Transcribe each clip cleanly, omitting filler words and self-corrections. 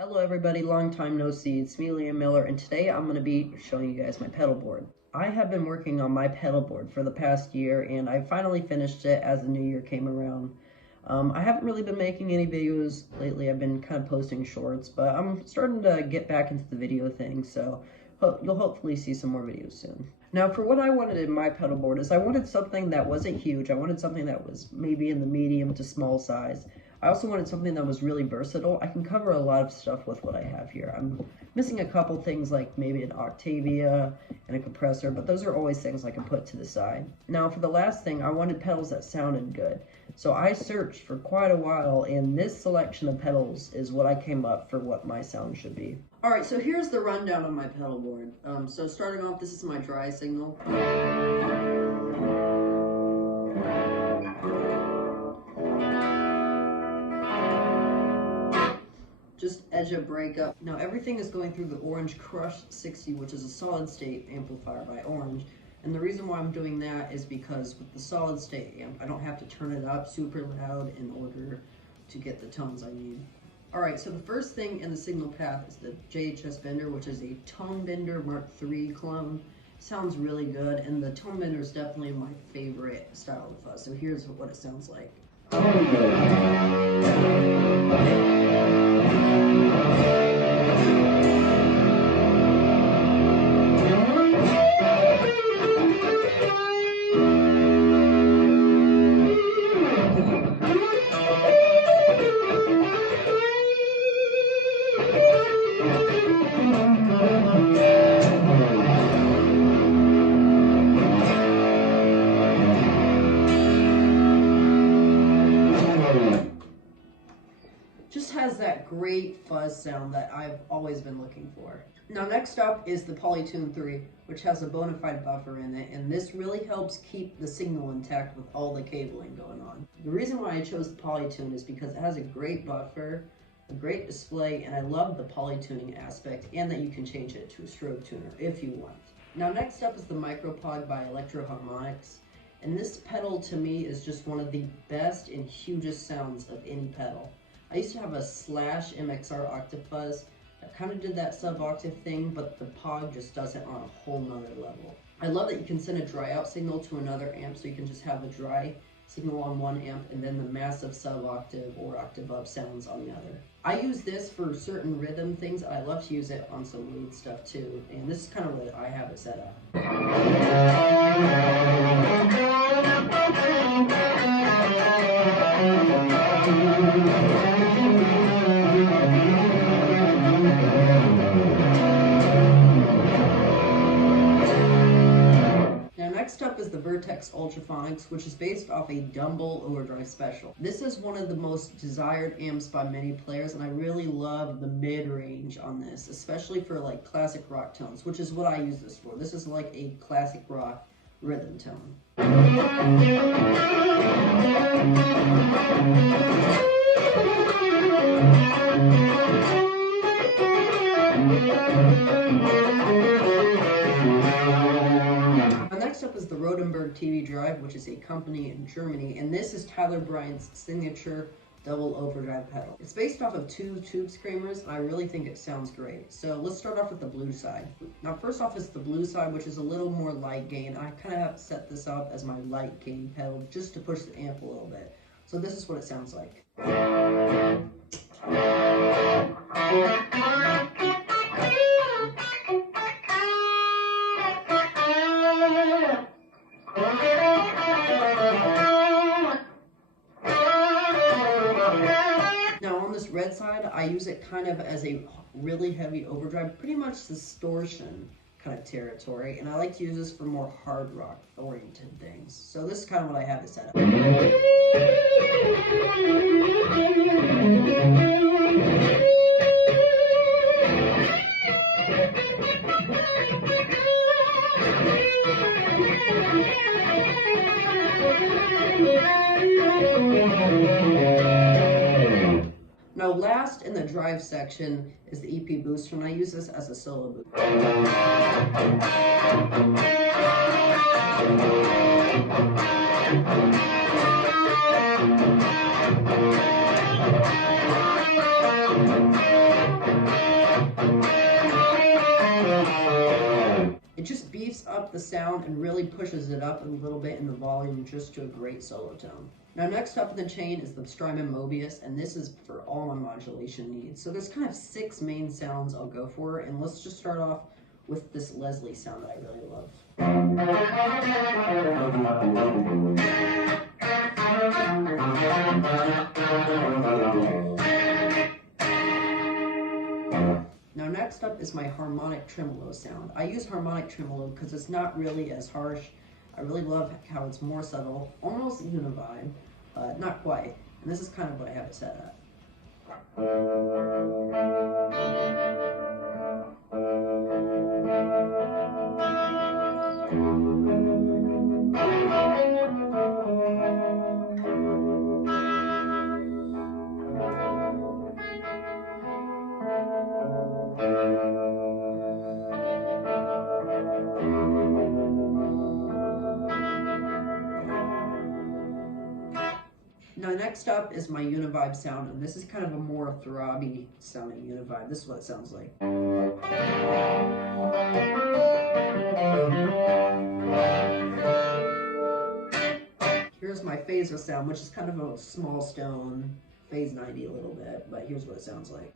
Hello everybody, long time no see, it's me, Liam Miller, and today I'm going to be showing you guys my pedal board. I have been working on my pedal board for the past year, and I finally finished it as the new year came around. I haven't really been making any videos lately. I've been kind of posting shorts, but I'm starting to get back into the video thing, so you'll hopefully see some more videos soon. Now, for what I wanted in my pedal board is I wanted something that wasn't huge. I wanted something that was maybe in the medium to small size. I also wanted something that was really versatile. I can cover a lot of stuff with what I have here. I'm missing a couple things like maybe an Octavia and a compressor, but those are always things I can put to the side. Now for the last thing, I wanted pedals that sounded good. So I searched for quite a while, and this selection of pedals is what I came up for what my sound should be. Alright, so here's the rundown of my pedal board. So starting off, this is my dry signal. Just edge of breakup. Now everything is going through the Orange Crush 60, which is a solid state amplifier by Orange. And the reason why I'm doing that is because with the solid state amp, I don't have to turn it up super loud in order to get the tones I need. Alright, so the first thing in the signal path is the JHS Bender, which is a Tone Bender Mark III clone. Sounds really good, and the Tone Bender is definitely my favorite style of fuzz. So here's what it sounds like. Just has that great fuzz sound that I've always been looking for. Now next up is the Polytune 3, which has a bona fide buffer in it, and this really helps keep the signal intact with all the cabling going on. The reason why I chose the Polytune is because it has a great buffer, a great display, and I love the polytuning aspect, and that you can change it to a strobe tuner if you want. Now next up is the Micropod by UltraPhonix. And this pedal to me is just one of the best and hugest sounds of any pedal. I used to have a Slash MXR Octafuzz that kind of did that sub-octave thing, but the POG just does it on a whole nother level. I love that you can send a dry out signal to another amp, so you can just have a dry signal on one amp and then the massive sub-octave or octave up sounds on the other. I use this for certain rhythm things. I love to use it on some lead stuff too, and this is kind of what I have it set up. Next up is the Vertex UltraPhonix, which is based off a Dumble Overdrive Special. This is one of the most desired amps by many players, and I really love the mid-range on this, especially for like classic rock tones, which is what I use this for. This is like a classic rock rhythm tone. Next up is the Rodenberg TV Drive, which is a company in Germany, and this is Tyler Bryant's signature double overdrive pedal. It's based off of two tube screamers, and I really think it sounds great. So let's start off with the blue side. Now first off is the blue side, which is a little more light gain. I kind of have to set this up as my light gain pedal just to push the amp a little bit. So this is what it sounds like. Red side, I use it kind of as a really heavy overdrive, pretty much distortion kind of territory, and I like to use this for more hard rock oriented things. So this is kind of what I have it set up. Now last in the drive section is the EP booster, and I use this as a solo boost. up the sound and really pushes it up a little bit in the volume just to a great solo tone. Now next up in the chain is the Strymon Mobius, and this is for all my modulation needs. So there's kind of 6 main sounds I'll go for, and let's just start off with this Leslie sound that I really love. Now next up is my harmonic tremolo sound. I use harmonic tremolo because it's not really as harsh. I really love how it's more subtle, almost univibe, not quite. And this is kind of what I have it set at. Now next up is my univibe sound, and this is kind of a more throbby sounding univibe. This is what it sounds like. Here's my phaser sound, which is kind of a small stone, phase 90 a little bit, but here's what it sounds like.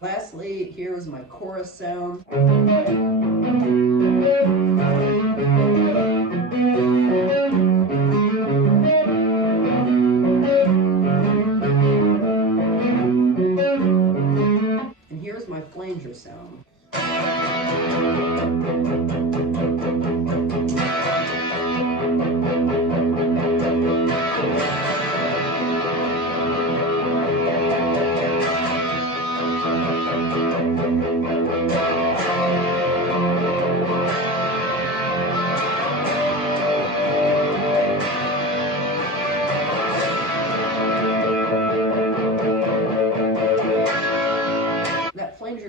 Lastly, here is my chorus sound. And here's my flanger sound.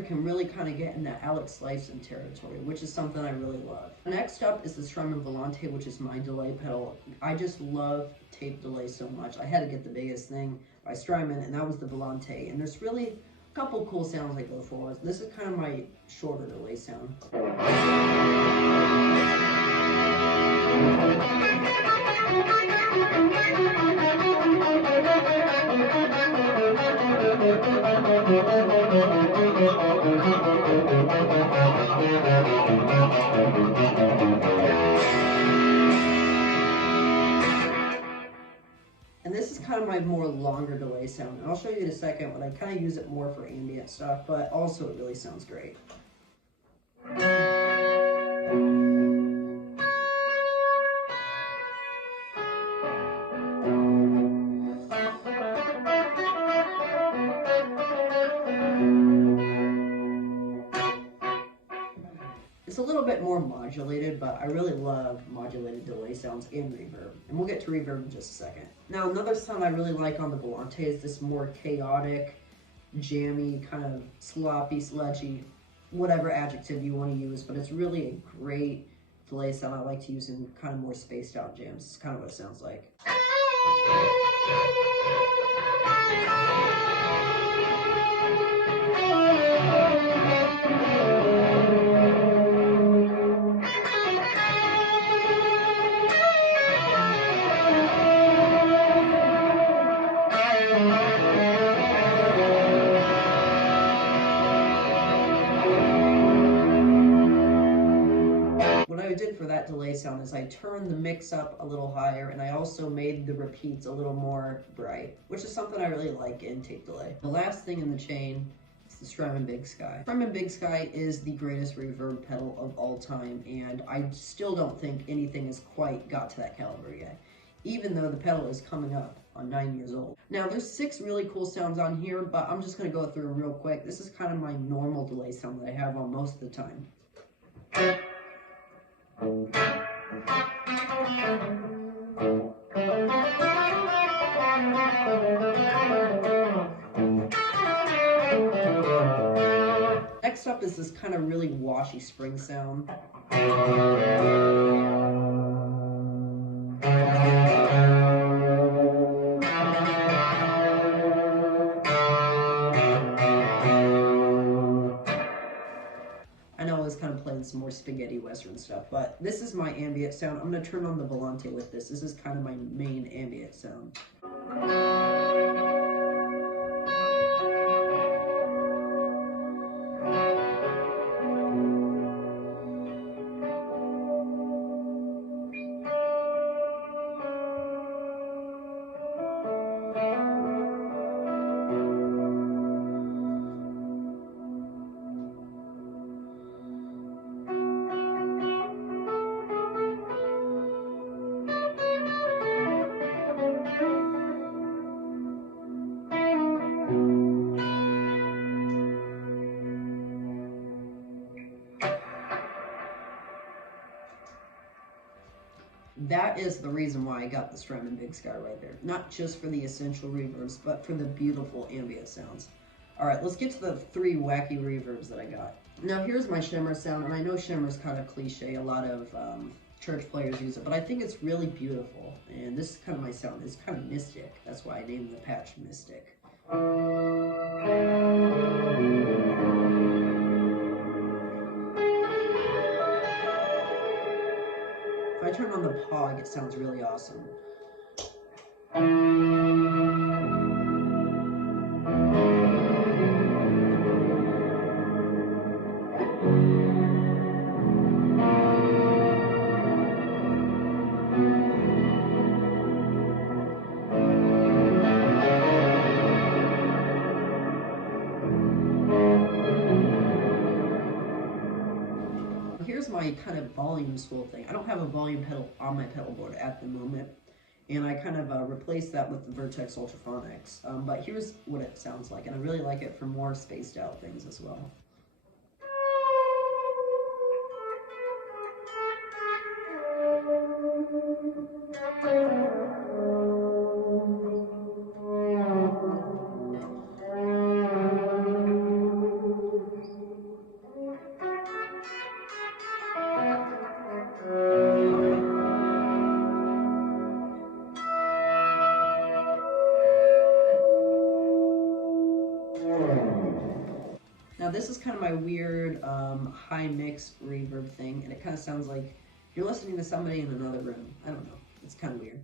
Can really kind of get in that Alex Lifeson territory, which is something I really love. Next up is the Strymon Volante, which is my delay pedal. I just love tape delay so much. I had to get the biggest thing by Strymon, and that was the Volante. And there's really a couple cool sounds I go for. This is kind of my shorter delay sound. And this is kind of my more longer delay sound. And I'll show you in a second, but I kind of use it more for ambient stuff, but also it really sounds great. It's a little bit more modulated, but I really love modulated delay sounds and reverb. And we'll get to reverb in just a second. Now, another sound I really like on the Volante is this more chaotic, jammy, kind of sloppy, sludgy, whatever adjective you want to use, but it's really a great delay sound I like to use in kind of more spaced out jams. It's kind of what it sounds like. What I did for that delay sound is I turned the mix up a little higher, and I also made the repeats a little more bright, which is something I really like in tape delay. The last thing in the chain is the Strymon BlueSky. Strymon BlueSky is the greatest reverb pedal of all time, and I still don't think anything has quite got to that caliber yet, even though the pedal is coming up on 9 years old. Now, there's 6 really cool sounds on here, but I'm just going to go through them real quick. This is kind of my normal delay sound that I have on most of the time. Next up is this kind of really washy spring sound. I know I was kind of playing some more spaghetti western stuff, but this is my ambient sound. I'm going to turn on the Volante with this. This is kind of my main ambient sound. That is the reason why I got the Strymon BlueSky right there. Not just for the essential reverbs, but for the beautiful ambient sounds. Alright, let's get to the 3 wacky reverbs that I got. Now here's my shimmer sound, and I know shimmer's kind of cliche, a lot of church players use it, but I think it's really beautiful. And this is kind of my sound. It's kind of mystic. That's why I named the patch Mystic. If I turn on the Pog, it sounds really awesome. Here's my kind of volume spool thing. I don't have a volume pedal on my pedal board at the moment, and I kind of replaced that with the Vertex UltraPhonix. But here's what it sounds like, and I really like it for more spaced out things as well. Now this is kind of my weird high mix reverb thing, and it kind of sounds like you're listening to somebody in another room. I don't know. It's kind of weird.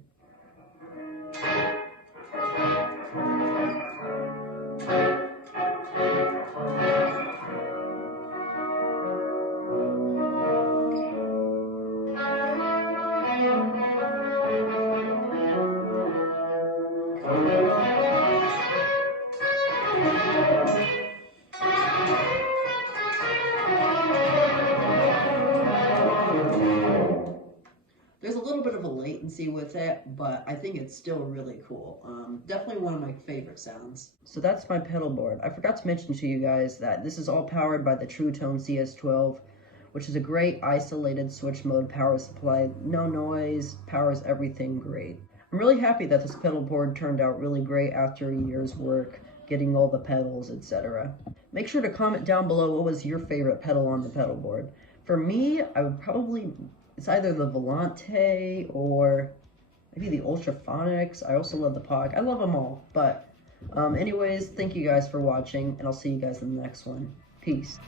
There's a little bit of a latency with it, but I think it's still really cool. Definitely one of my favorite sounds. So that's my pedal board. I forgot to mention to you guys that this is all powered by the True Tone CS12, which is a great isolated switch mode power supply. No noise, powers everything great. I'm really happy that this pedal board turned out really great after a year's work, getting all the pedals, etc. Make sure to comment down below what was your favorite pedal on the pedal board. For me, I would probably... it's either the Volante or maybe the UltraPhonix. I also love the Pog. I love them all. But anyways, thank you guys for watching, and I'll see you guys in the next one. Peace.